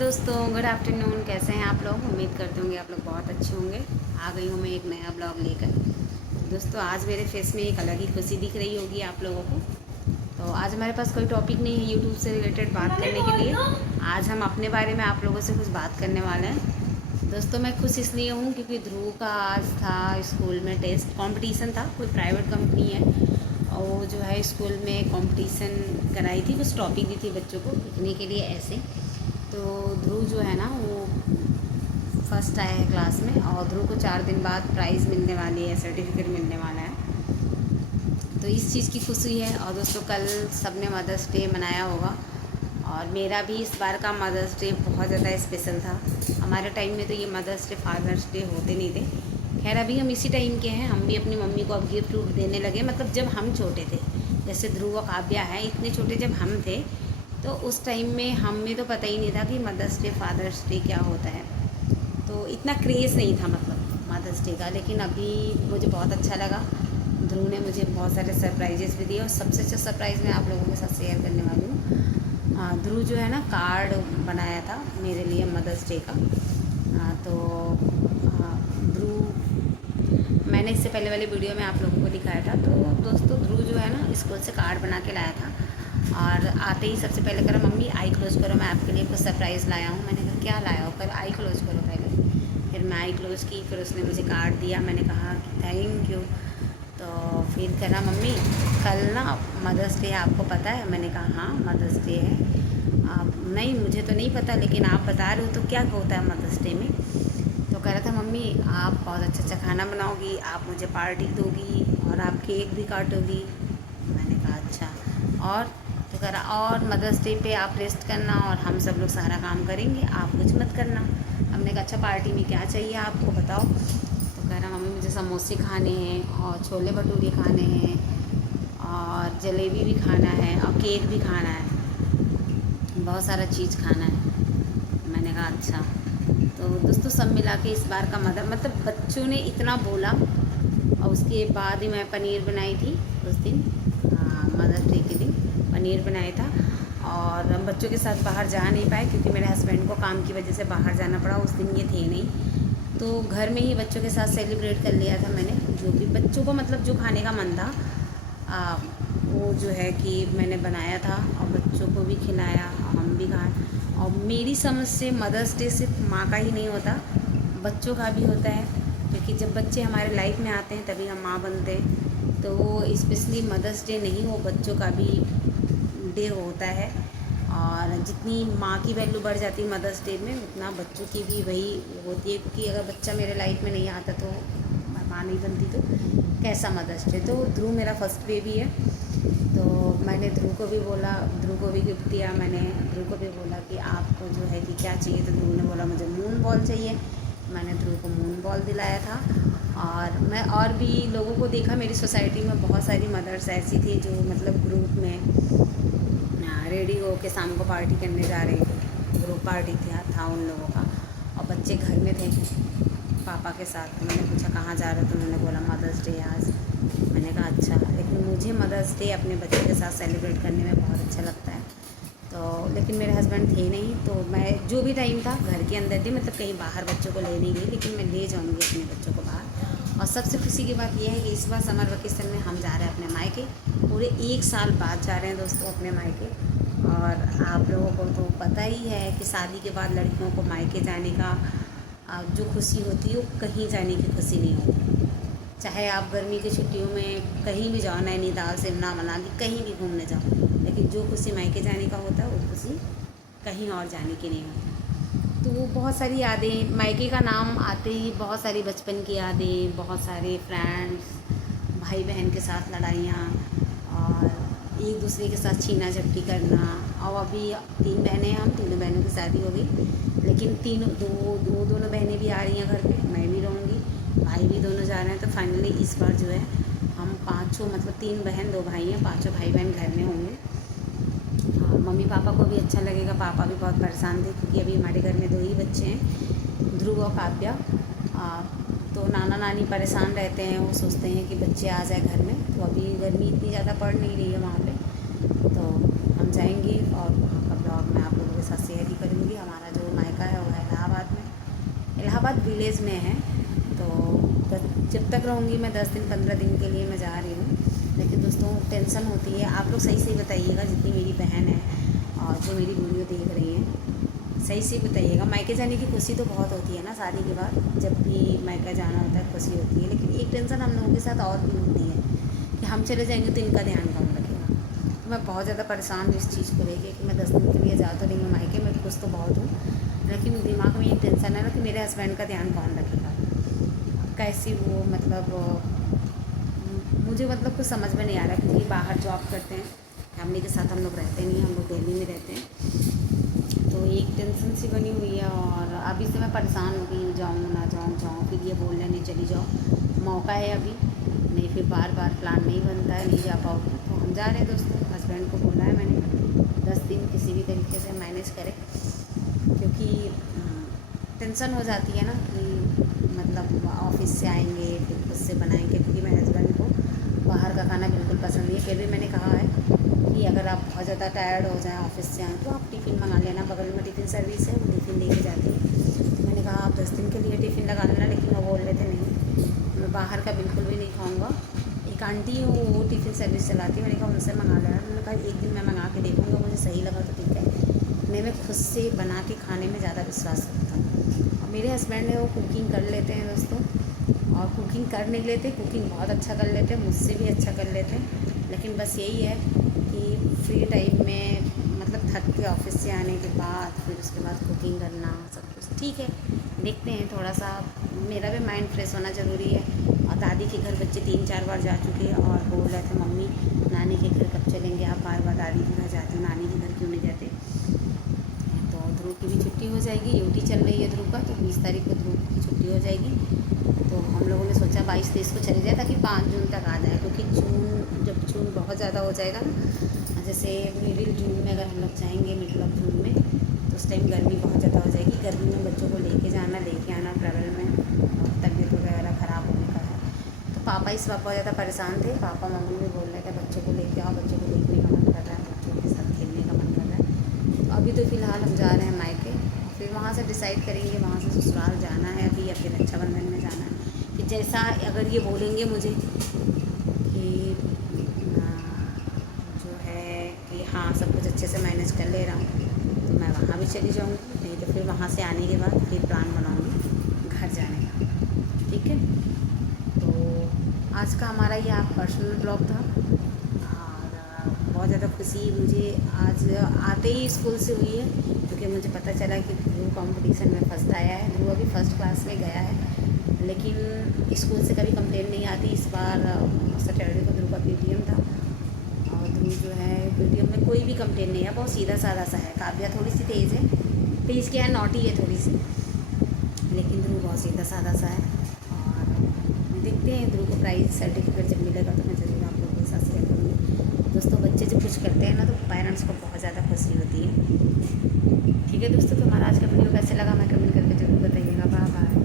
दोस्तों good afternoon. कैसे हैं आप लोग? उम्मीद करते होंगे आप लोग बहुत अच्छे होंगे। आ गई हूँ मैं एक नया ब्लॉग लेकर। दोस्तों आज मेरे फेस में एक अलग ही खुशी दिख रही होगी आप लोगों को। तो आज हमारे पास कोई टॉपिक नहीं है यूट्यूब से रिलेटेड बात करने के लिए। आज हम अपने बारे में आप लोगों से कुछ बात करने वाले हैं। दोस्तों मैं खुश इसलिए हूँ क्योंकि ध्रुव का आज था स्कूल में टेस्ट कंपटीशन था। कोई प्राइवेट कंपनी है और वो जो है स्कूल में कंपटीशन कराई थी, कुछ टॉपिक दी थी बच्चों को लिखने के लिए ऐसे। तो ध्रुव जो है ना वो फर्स्ट आया है क्लास में और ध्रुव को 4 दिन बाद प्राइज़ मिलने वाली है, सर्टिफिकेट मिलने वाला है। तो इस चीज़ की खुशी है। और दोस्तों कल सबने मदर्स डे मनाया होगा और मेरा भी इस बार का मदर्स डे बहुत ज़्यादा स्पेशल था। हमारे टाइम में तो ये मदर्स डे फादर्स डे होते नहीं थे। खैर अभी हम इसी टाइम के हैं। हम भी अपनी मम्मी को अब गिफ्ट उफ्ट देने लगे, मतलब जब हम छोटे थे। जैसे ध्रुव और काव्या है, इतने छोटे जब हम थे तो उस टाइम में हमें तो पता ही नहीं था कि मदर्स डे फादर्स डे क्या होता है। तो इतना क्रेज़ नहीं था मतलब मदर्स डे का। लेकिन अभी मुझे बहुत अच्छा लगा। ध्रुव ने मुझे बहुत सारे सरप्राइजेस भी दिए और सबसे अच्छा सरप्राइज़ मैं आप लोगों के साथ शेयर करने वाली हूँ। ध्रुव जो है ना कार्ड बनाया था मेरे लिए मदर्स डे का। तो ध्रुव मैंने इससे पहले वाली वीडियो में आप लोगों को दिखाया था। तो दोस्तों ध्रुव जो है ना स्कूल से कार्ड बना के लाया था और आते ही सबसे पहले करा मम्मी आई क्लोज करो, मैं आपके लिए कुछ सरप्राइज़ लाया हूँ। मैंने कहा क्या लाया हो? कर आई क्लोज करो पहले। फिर मैं आई क्लोज की, फिर उसने मुझे कार्ड दिया। मैंने कहा कि थैंक यू। तो फिर करा मम्मी कल ना मदर्स डे है, आपको पता है? मैंने कहा हाँ मदर्स डे है। आप नहीं, मुझे तो नहीं पता, लेकिन आप बता रहे हो तो क्या होता है मदर्स डे में? तो कह रहा था मम्मी आप बहुत अच्छा अच्छा खाना बनाओगी, आप मुझे पार्टी दोगी और आप केक भी काटोगी। मैंने कहा अच्छा। और तो कह रहा और मदर्स डे पे आप रेस्ट करना और हम सब लोग सारा काम करेंगे, आप कुछ मत करना। हमने कहा अच्छा पार्टी में क्या चाहिए आपको बताओ? तो कह रहा मम्मी मुझे समोसे खाने हैं और छोले भटूरे खाने हैं और जलेबी भी खाना है और केक भी खाना है, बहुत सारा चीज़ खाना है। मैंने कहा अच्छा। तो दोस्तों सब मिला के इस बार का मतलब बच्चों ने इतना बोला। और उसके बाद ही मैं पनीर बनाई थी उस दिन, मदर्स डे के दिन पनीर बनाया था। और हम बच्चों के साथ बाहर जा नहीं पाए क्योंकि मेरे हस्बैंड को काम की वजह से बाहर जाना पड़ा। उस दिन ये थे नहीं, तो घर में ही बच्चों के साथ सेलिब्रेट कर लिया था मैंने। जो भी बच्चों को मतलब जो खाने का मन था वो जो है कि मैंने बनाया था और बच्चों को भी खिलाया और हम भी खाए। और मेरी समझ से मदर्स डे सिर्फ माँ का ही नहीं होता, बच्चों का भी होता है। क्योंकि जब बच्चे हमारे लाइफ में आते हैं तभी हम माँ बनते हैं। तो वो स्पेशली मदर्स डे नहीं, वो बच्चों का भी डे होता है। और जितनी माँ की वैल्यू बढ़ जाती है मदर्स डे में, उतना बच्चों की भी वही होती है। क्योंकि अगर बच्चा मेरे लाइफ में नहीं आता तो मैं माँ नहीं बनती, तो कैसा मदर्स डे। तो ध्रुव मेरा फर्स्ट बेबी है, तो मैंने ध्रुव को भी बोला, ध्रुव को भी गिफ्ट दिया। मैंने ध्रुव को भी बोला कि आपको जो है कि क्या चाहिए, तो ध्रुव ने बोला मुझे मून बॉल चाहिए। मैंने ध्रुव को मून बॉल दिलाया था। और मैं और भी लोगों को देखा, मेरी सोसाइटी में बहुत सारी मदर्स ऐसी थी जो मतलब ग्रुप में रेडी हो के शाम को पार्टी करने जा रहे थे। ग्रुप पार्टी था उन लोगों का और बच्चे घर में थे पापा के साथ। तो मैंने पूछा कहाँ जा रहे हो? तो उन्होंने बोला मदर्स डे आज। मैंने कहा अच्छा। लेकिन मुझे मदर्स डे अपने बच्चों के साथ सेलिब्रेट करने में बहुत अच्छा लगता है। तो लेकिन मेरे हस्बैंड थे नहीं, तो मैं जो भी टाइम था घर के अंदर थी, मतलब कहीं बाहर बच्चों को ले नहीं गई। लेकिन मैं ले जाऊँगी अपने बच्चों को बाहर। और सबसे खुशी की बात यह है कि इस बार समर वेकेशन में हम जा रहे हैं अपने मायके। पूरे 1 साल बाद जा रहे हैं दोस्तों अपने मायके। और आप लोगों को तो पता ही है कि शादी के बाद लड़कियों को मायके जाने का जो खुशी होती है वो कहीं जाने की खुशी नहीं होती। चाहे आप गर्मी की छुट्टियों में कहीं भी जाओ, नैनीताल शिमला मनाली कहीं भी घूमने जाओ, लेकिन जो खुशी मायके जाने का होता है वो खुशी कहीं और जाने की नहीं होती। तो वो बहुत सारी यादें, मायके का नाम आते ही बहुत सारी बचपन की यादें, बहुत सारे फ्रेंड्स, भाई बहन के साथ लड़ाइयाँ और एक दूसरे के साथ छीना झपटी करना। और अभी 3 बहनें हैं, हम तीनों बहनों की शादी हो गई। लेकिन दोनों बहनें भी आ रही हैं घर पे, मैं भी रहूँगी, भाई भी दोनों जा रहे हैं। तो फाइनली इस बार जो है हम पाँचों, मतलब 3 बहन 2 भाई हैं, पाँचों भाई बहन घर में होंगे। हाँ, मम्मी पापा को भी अच्छा लगेगा। पापा भी बहुत परेशान थे क्योंकि अभी हमारे घर में 2 ही बच्चे हैं, ध्रुव और काव्या। तो नाना नानी परेशान रहते हैं, वो सोचते हैं कि बच्चे आ जाए घर में। तो अभी गर्मी इतनी ज़्यादा पड़ नहीं रही है वहाँ पे, तो हम जाएंगे और वहाँ का ब्लॉग मैं आप लोगों के साथ शेयर ही करूँगी। हमारा जो इलाहाबाद विलेज में है। तो जब तक रहूँगी मैं 10 दिन 15 दिन के लिए मैं जा रही हूँ। लेकिन दोस्तों टेंशन होती है। आप लोग सही बताइएगा, जितनी मेरी बहन है और जो मेरी वीडियो देख रही हैं, सही से बताइएगा। मायके जाने की खुशी तो बहुत होती है ना शादी के बाद, जब भी मायका जाना होता है खुशी होती है। लेकिन एक टेंशन हम लोगों के साथ और भी होती है कि हम चले जाएंगे तो इनका ध्यान कौन रखेगा। तो मैं बहुत ज़्यादा परेशान हूँ इस चीज़ को लेके कि मैं 10 दिन के लिए जा तो रही हूँ मायके, मैं खुश तो बहुत हूँ, लेकिन दिमाग में ये टेंशन है ना कि मेरे हस्बैंड का ध्यान कौन रखेगा, कैसी वो मतलब मुझे मतलब कुछ समझ में नहीं आ रहा, क्योंकि बाहर जॉब करते हैं, फैमिली के साथ हम लोग रहते नहीं, हम लोग दिल्ली में रहते हैं। तो एक टेंशन सी बनी हुई है और अभी से मैं परेशान हो गई हूँ, जाऊँ ना जाऊँ, फिर ये बोल रहे नहीं चली जाओ, मौका है अभी, नहीं फिर बार बार प्लान नहीं बनता है, नहीं जा पाओगे। तो हम जा रहे हैं दोस्तों, हस्बैंड को बोला है मैंने 10 दिन किसी भी तरीके से मैनेज करें, क्योंकि टेंशन हो जाती है ना कि मतलब ऑफिस से आएंगे फिर खुद से बनाएंगे, क्योंकि मेरे हस्बैंड को बाहर का खाना बिल्कुल पसंद नहीं है। फिर भी मैंने कहा है कि अगर आप बहुत ज़्यादा टायर्ड हो जाएं ऑफिस से आएँ तो आप टिफ़िन मंगा लेना, बगल में टिफ़िन सर्विस है, वो टिफ़िन लेके जाती है। तो मैंने कहा आप 10 दिन के लिए टिफ़िन लगा लेना, लेकिन वो बोल रहे थे नहीं मैं बाहर का बिल्कुल भी नहीं खाऊँगा। एक आंटी है वो टिफ़िन सर्विस चलाती है, मैंने कहा उनसे मंगा लेना। उन्होंने कहा एक दिन मैं मंगा के देखूँगा, मुझे सही लगा तो ठीक है, नहीं मैं खुद से बना के खाने में ज़्यादा विश्वास रखता हूँ। और मेरे हस्बैंड है वो कुकिंग कर लेते हैं दोस्तों, और कुकिंग कर नहीं लेते, कुकिंग बहुत अच्छा कर लेते हैं, मुझसे भी अच्छा कर लेते हैं। लेकिन बस यही है कि फ्री टाइम में मतलब थक के ऑफिस से आने के बाद फिर उसके बाद कुकिंग करना सब कुछ ठीक है, देखते हैं थोड़ा सा, मेरा भी माइंड फ्रेश होना ज़रूरी है। और दादी के घर बच्चे 3-4 बार जा चुके हैं और बोल रहे थे मम्मी नानी के घर कब चलेंगे, आप बार बार दादी के घर जाते हो, नानी के घर क्यों नहीं जाते। तो ध्रुव की भी छुट्टी हो जाएगी, यूटी चल रही है ध्रुव का, तो 20 तारीख को ध्रुव की छुट्टी हो जाएगी। तो हम लोगों ने सोचा 22-23 को चले जाए ताकि 5 जून तक आ जाए, क्योंकि जून बहुत ज़्यादा हो जाएगा ना, जैसे मिडिल जून में अगर हम लोग जाएंगे, मिडिल ऑफ जून में, तो उस टाइम गर्मी बहुत ज़्यादा हो जाएगी। गर्मी में बच्चों को लेके जाना लेके आना ट्रैवल में और तबीयत वगैरह ख़राब होने का है। तो पापा इस बात बहुत ज़्यादा परेशान थे, पापा मम्मी भी बोल रहे थे बच्चों को लेके आओ, बच्चों को देखने का मन कर रहा है, बच्चों के साथ खेलने का मन कर रहा है। तो अभी तो फ़िलहाल हम जा रहे हैं मायके, फिर वहाँ से डिसाइड करेंगे वहाँ से ससुराल जाना है अभी या फिर रक्षाबंधन में जाना है। कि जैसा अगर ये बोलेंगे मुझे कि जो है कि हाँ सब कुछ अच्छे से मैनेज कर ले रहा हूँ, तो मैं वहाँ भी चली जाऊँगी, नहीं तो फिर वहाँ से आने के बाद फिर प्लान बनाऊँगी घर जाने का, ठीक है। तो आज का हमारा ये आप पर्सनल ब्लॉग था, और बहुत ज़्यादा खुशी मुझे आज आते ही स्कूल से हुई है, क्योंकि मुझे पता चला कि ध्रुव कॉम्पिटिशन में फर्स्ट आया है। ध्रुव अभी फर्स्ट क्लास में गया है, लेकिन स्कूल से कभी कंप्लेन नहीं आती। इस बार सैटरडे को ध्रुव का पीटीएम था, और ध्रुव जो है पीटीएम में कोई भी कंप्लेन नहीं है, बहुत सीधा साधा सा है। काव्या थोड़ी सी तेज़ क्या है, नॉटी है थोड़ी सी, लेकिन ध्रुव बहुत सीधा साधा सा है। और देखते हैं ध्रुव को प्राइज़ सर्टिफिकेट जब मिलेगा तो मैं ज़रूर आप लोगों के साथ शेयर करूँगी। दोस्तों बच्चे जब कुछ करते हैं ना तो पेरेंट्स को बहुत ज़्यादा खुशी होती है। ठीक है दोस्तों, तो हमारा आज का वीडियो कैसे लगा मैं कमेंट करके ज़रूर बताइएगा। Bye bye.